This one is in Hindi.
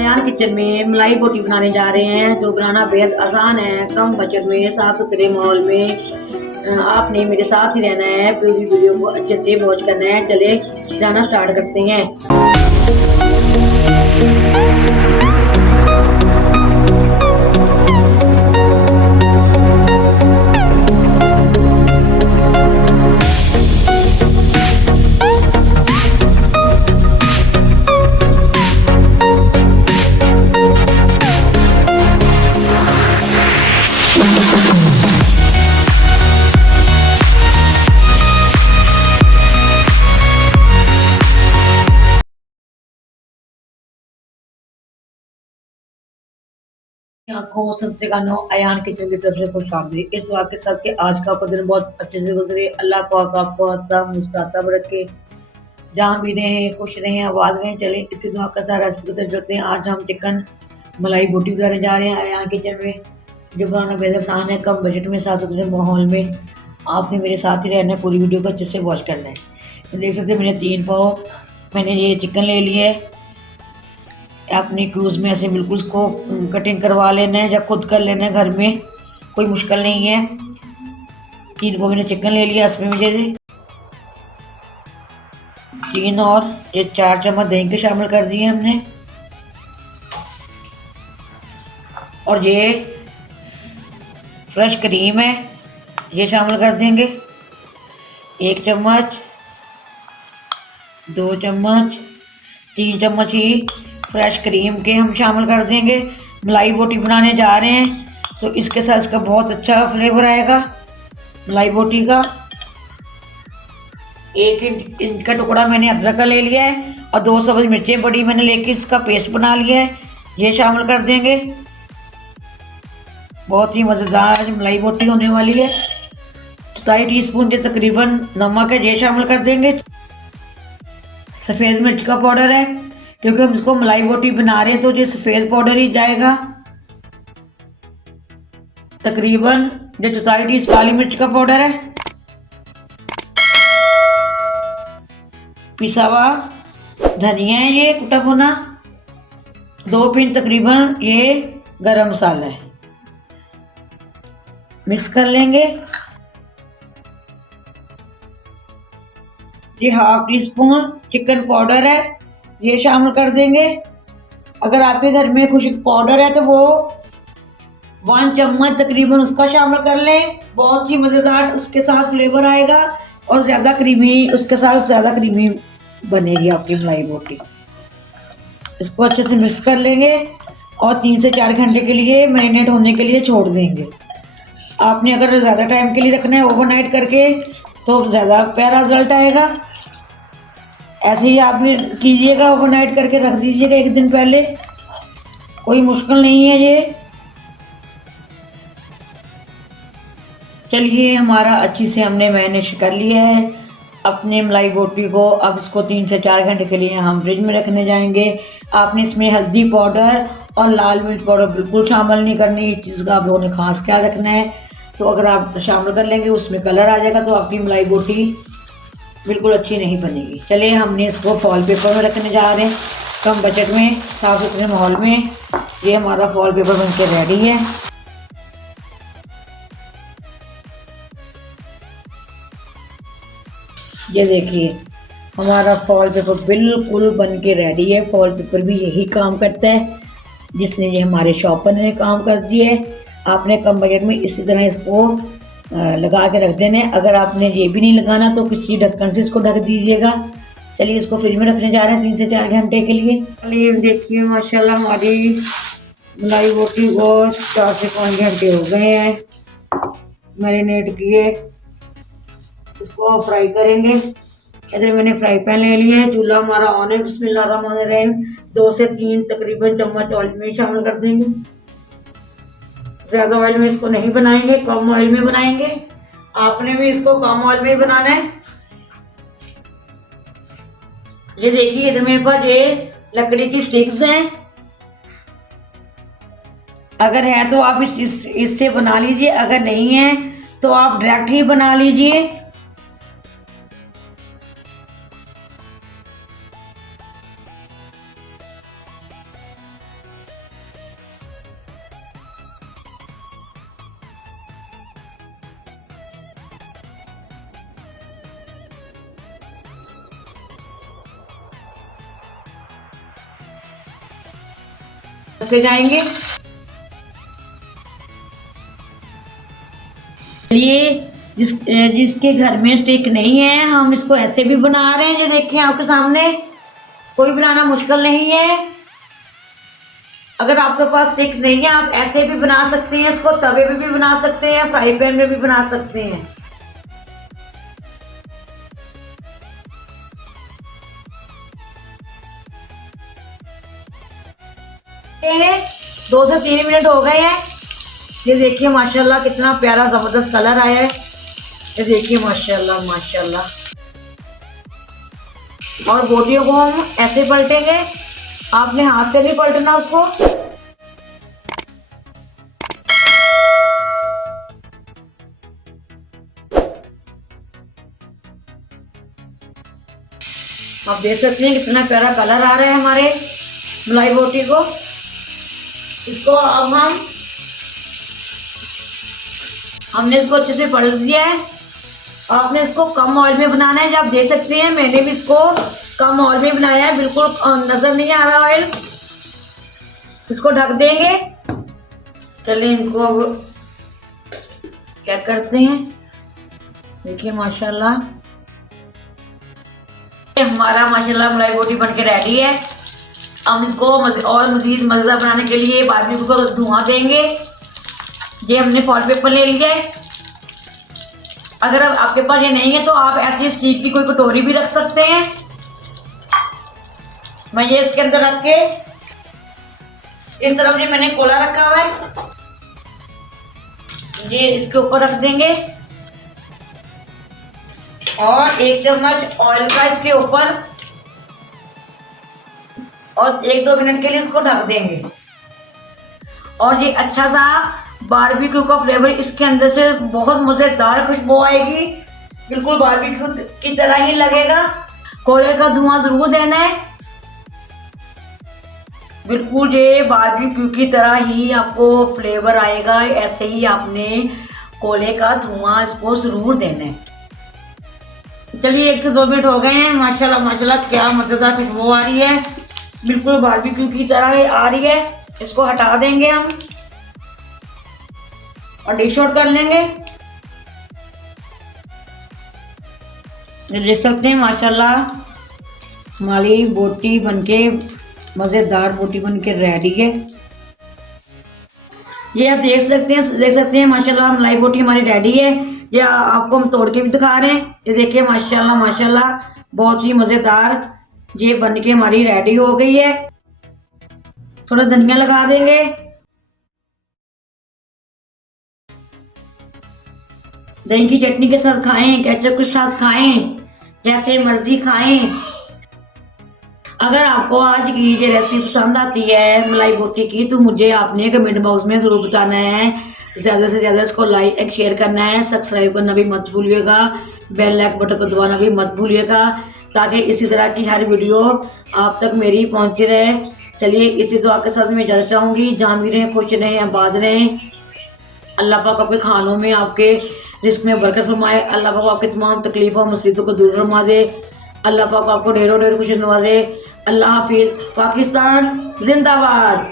अयान किचन में मलाई बोटी बनाने जा रहे हैं जो बनाना बेहद आसान है, कम बजट में, साफ सुथरे माहौल में। आपने मेरे साथ ही रहना है, पूरी वीडियो को अच्छे से वॉच करना है। चले जाना स्टार्ट करते हैं। आंखों सुनते कानों अयान किचन की तरफ से खुश आमदीद। इस दुआ के साथ कि आज का आपका दिन बहुत अच्छे से गुजरे। अल्लाह पाक आपको हंसता मुस्कुराता रखे, जहाँ भी रहें खुश रहें, आबाद रहें। चले इसी दुआ का सारा रेसिपी की तरफ चलते हैं। आज हम चिकन मलाई बोटी बनाने जा रहे हैं अयान किचन में, जो बनाना बेहद आसान है, कम बजट में, साफ सुथरे माहौल में। आपने मेरे साथ ही रहना है, पूरी वीडियो को अच्छे से वॉच करना है। देख सकते हैं मैंने 3 पाव मैंने ये चिकन ले लिया है। अपनी क्रूज में ऐसे बिल्कुल उसको कटिंग करवा लेना है, या खुद कर लेना है घर में, कोई मुश्किल नहीं है। 3 पाव मैंने चिकन ले लिया, इसमें मुझे 3 और ये 4 चम्मच दही के शामिल कर दिए हमने। और ये फ्रेश क्रीम है, ये शामिल कर देंगे। 1 चम्मच, 2 चम्मच, 3 चम्मच ही फ्रेश क्रीम के हम शामिल कर देंगे। मलाई बोटी बनाने जा रहे हैं तो इसके साथ इसका बहुत अच्छा फ्लेवर आएगा मलाई बोटी का। 1 इंच का टुकड़ा मैंने अदरक का ले लिया है और 2 सब्ज़ मिर्चें बड़ी मैंने लेके इसका पेस्ट बना लिया है, ये शामिल कर देंगे। बहुत ही मज़ेदार मलाई बोटी होने वाली है। 2 टीस्पून जो तकरीबन नमक है, ये शामिल कर देंगे। सफ़ेद मिर्च का पाउडर है, क्योंकि हम इसको मलाई बोटी बना रहे हैं तो ये सफ़ेद पाउडर ही जाएगा। तकरीबन जो 4 टीस्पून काली मिर्च का पाउडर है, पिसा हुआ धनिया है, ये कुटा भुना। 2 पिंच तकरीबन ये गरम मसाला है, मिक्स कर लेंगे। ये 1/2 टीस्पून चिकन पाउडर है, ये शामिल कर देंगे। अगर आपके घर में खुशक पाउडर है तो वो 1 चम्मच तकरीबन उसका शामिल कर लें, बहुत ही मज़ेदार उसके साथ फ्लेवर आएगा और ज़्यादा क्रीमी, उसके साथ ज़्यादा क्रीमी बनेगी आपकी मलाई बोटी। इसको अच्छे से मिक्स कर लेंगे और 3 से 4 घंटे के लिए मैरिनेट होने के लिए छोड़ देंगे। आपने अगर ज़्यादा टाइम के लिए रखना है ओवरनाइट करके तो ज़्यादा प्यारा रिजल्ट आएगा। ऐसे ही आप भी कीजिएगा, ओवरनाइट करके रख दीजिएगा 1 दिन पहले, कोई मुश्किल नहीं है ये। चलिए हमारा अच्छी से हमने मैरिनेट कर लिया है अपने मलाई बोटी को। अब इसको 3 से 4 घंटे के लिए हम फ्रिज में रखने जाएंगे। आपने इसमें हल्दी पाउडर और लाल मिर्च पाउडर बिल्कुल शामिल नहीं करनी, इस चीज़ का आप लोगों ने खास ख्याल रखना है। तो अगर आप शामिल कर लेंगे उसमें कलर आ जाएगा तो आपकी मलाई बोटी बिल्कुल अच्छी नहीं बनेगी। चलिए हमने इसको फॉल पेपर में रखने जा रहे हैं, कम बजट में, साफ सुथरे माहौल में। ये हमारा फॉल पेपर बनके रेडी है। ये देखिए हमारा फॉल पेपर बिल्कुल बन के रेडी है। फॉल पेपर भी यही काम करता है जिसने ये हमारे शॉपर ने काम कर दिया है। आपने कम बजट में इसी तरह इसको लगा के रख देना है। अगर आपने ये भी नहीं लगाना तो किसी ढक्कन से इसको ढक दीजिएगा। चलिए इसको फ्रिज में रखने जा रहे हैं 3 से 4 घंटे के लिए। चलिए देखिए माशाल्लाह हमारी मलाई बोटी को 4 से 5 घंटे हो गए हैं मैरिनेट किए। इसको फ्राई करेंगे। इधर मैंने फ्राई पैन ले लिया है, चूल्हा हमारा ऑन है। बिस्मिल्लाहिर्रहमानिर्रहीम। 2 से 3 तकरीबन चम्मच ऑयल में शामिल कर देंगे। ज़्यादा ऑयल में इसको नहीं बनाएंगे, कम ऑयल में बनाएंगे। आपने भी इसको कम ऑयल में बनाना है। ये देखिए इधर मेरे पास ये लकड़ी की स्टिक्स हैं, अगर है तो आप इससे बना लीजिए, अगर नहीं है तो आप डायरेक्ट ही बना लीजिए। से जाएंगे। चलिए, जिसके घर में स्टिक नहीं है हम इसको ऐसे भी बना रहे हैं। जो देखिए आपके सामने, कोई बनाना मुश्किल नहीं है। अगर आपके पास स्टिक नहीं है आप ऐसे भी बना सकते हैं, इसको तवे पे भी बना सकते हैं, फ्राई पैन में भी बना सकते हैं। ये 2 से 3 मिनट हो गए हैं। ये देखिए माशाल्लाह कितना प्यारा जबरदस्त कलर आया है। ये देखिए माशाल्लाह माशाल्लाह। और बोटियों को हम ऐसे पलटेंगे, आपने हाथ से नहीं पलटना उसको। आप देख सकते हैं कितना प्यारा कलर आ रहा है हमारे मलाई बोटी को। इसको अब हमने इसको अच्छे से पलट दिया है। आपने इसको कम ऑयल में बनाना है। आप देख सकते हैं मैंने भी इसको कम ऑयल में बनाया है, बिल्कुल नजर नहीं आ रहा ऑयल। इसको ढक देंगे। चलिए इनको अब क्या करते हैं। देखिए माशाल्लाह हमारा माशाल्लाह मलाई बोटी बनके रेडी है। हम इसको और मजीद मज़ेदार बनाने के लिए बारबेक्यू को धुआं देंगे। ये हमने फॉल पेपर ले लिया है। अगर अब आपके पास ये नहीं है तो आप ऐसी स्टील की कोई कटोरी भी रख सकते हैं। मैं ये इसके अंदर रख के, इस तरफ ये मैंने कोला रखा हुआ है, ये इसके ऊपर रख देंगे और 1 चम्मच ऑयल का इसके ऊपर, और 1-2 मिनट के लिए इसको ढक देंगे। और ये अच्छा सा बारबेक्यू का फ्लेवर इसके अंदर से बहुत मज़ेदार खुशबू आएगी, बिल्कुल बारबेक्यू की तरह ही लगेगा। कोयले का धुआं ज़रूर देना है, बिल्कुल ये बारबेक्यू की तरह ही आपको फ्लेवर आएगा। ऐसे ही आपने कोयले का धुआं इसको ज़रूर देना है। चलिए 1 से 2 मिनट हो गए हैं। माशाल्लाह माशाल्लाह क्या मज़ेदार खुशबू आ रही है, बिल्कुल बारबेक्यू की तरह आ रही है। इसको हटा देंगे हम और डिश आउट कर लेंगे। देख सकते हैं माशाल्लाह हमारी बोटी बनके, मज़ेदार बोटी बनके रेडी है। ये आप देख सकते हैं माशाल्लाह मलाई बोटी हमारी रेडी है। ये आपको हम तोड़ के भी दिखा रहे हैं। ये देखिए माशाल्लाह माशाल्लाह बहुत ही मज़ेदार ये बनके हमारी रेडी हो गई है। थोड़ा धनिया लगा देंगे। दही की चटनी के साथ खाएं, केचप के साथ खाएं, जैसे मर्जी खाएं। अगर आपको आज की ये रेसिपी पसंद आती है मलाई बोटी की तो मुझे आपने कमेंट बॉक्स में ज़रूर बताना है। ज़्यादा से ज़्यादा इसको लाइक शेयर करना है, सब्सक्राइब करना भी मत भूलिएगा, बेल लाइक बटन को दबाना भी मत भूलिएगा, ताकि इसी तरह की हर वीडियो आप तक मेरी पहुंचती रहे। चलिए इसी दुआ के साथ मैं इजाज़त चाहूँगी। जहाँ भी रहें खुश रहें, आबाद रहें। अल्लाह पाक आपके खानों में, आपके रिस्क में बरकत फरमाए। अल्लाह पाक आपकी तमाम तकलीफ़ों मुसीबतों को दूर फरमा दे। अल्लाह पाक आपको ढेरों ढेर खुशी नवाजे। अल्लाह हाफिज़। पाकिस्तान जिंदाबाद।